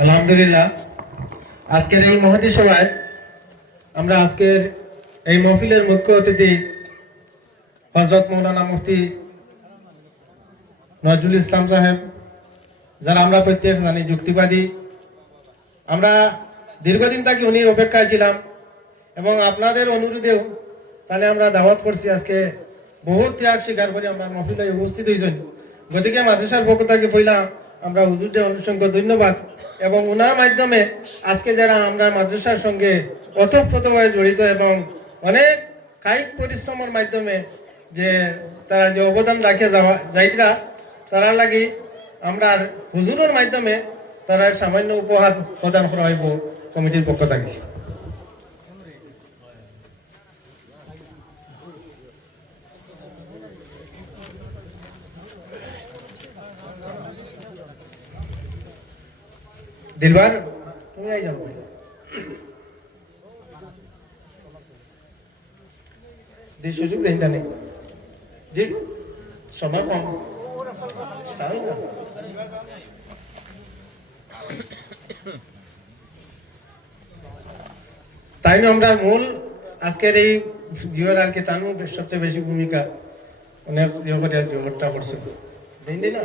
আলহামদুলিল্লাহ, আজকের এই মহতী সভায় আমরা আজকের এই মহফিলের মুখ্য অতিথি হযরত মৌলানা মুফতি নজরুল ইসলাম সাহেব, যারা আমরা প্রত্যেক জানি যুক্তিবাদী। আমরা দীর্ঘদিন থেকে উনি অপেক্ষায় ছিলাম এবং আপনাদের অনুরোধেও তাহলে আমরা দাওয়াত করছি। আজকে বহু ত্যাগ স্বীকার করে আমরা মহফিলে উপস্থিত হয়েছেন। গতিকে মাদ্রাসার পক্ষ থেকে পইলা আমরা হুজুরকে অসংখ্য ধন্যবাদ এবং ওনার মাধ্যমে আজকে যারা আমরা মাদ্রাসার সঙ্গে ওতপ্রোতভাবে জড়িত এবং অনেক কায়িক পরিশ্রমের মাধ্যমে যে তারা যে অবদান রাখে যাইরা তারা লাগি আমরা হুজুরের মাধ্যমে তারা সামান্য উপহার প্রদান করা হইব কমিটির পক্ষ থেকে। দিলবার তুমি আই যাও দিস সুযোগ দেই না জি সময় কম সাই না তাই না আমরা মূল আজকের এই জীবন আর কি তানু সবচেয়ে বেশি ভূমিকা অনেক জীবনটা করছে দিন দিন না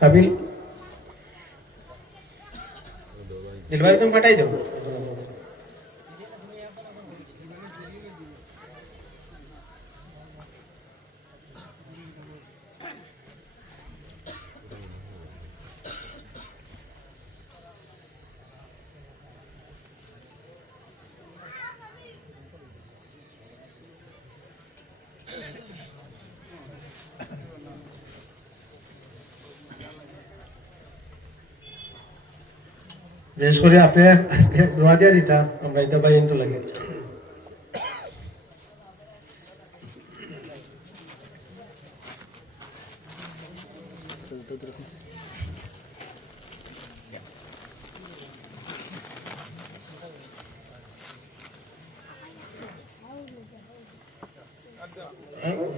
কাবিল দিলবার তুমি পাঠাই দেবো। বিশেষ করে আপনি আজকে দোয়া দিয়ে দিতা আমরা এটা পাই কিন্তু লাগে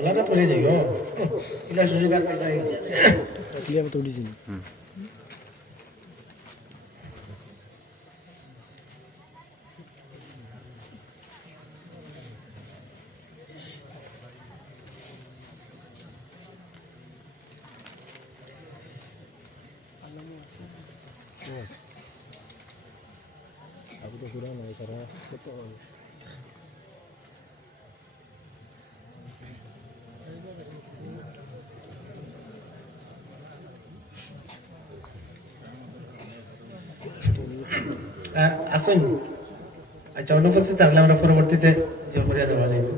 লাগা পড়ে যাই ও ইলা সুযোগ আর পাই ক্লিয়ার তো দিছি aku tuh kurang nih karena betul আসুন আচ্ছা অনুপস্থিত থাকলে আমরা পরবর্তীতে যে পরিয়া দেওয়া যাইব।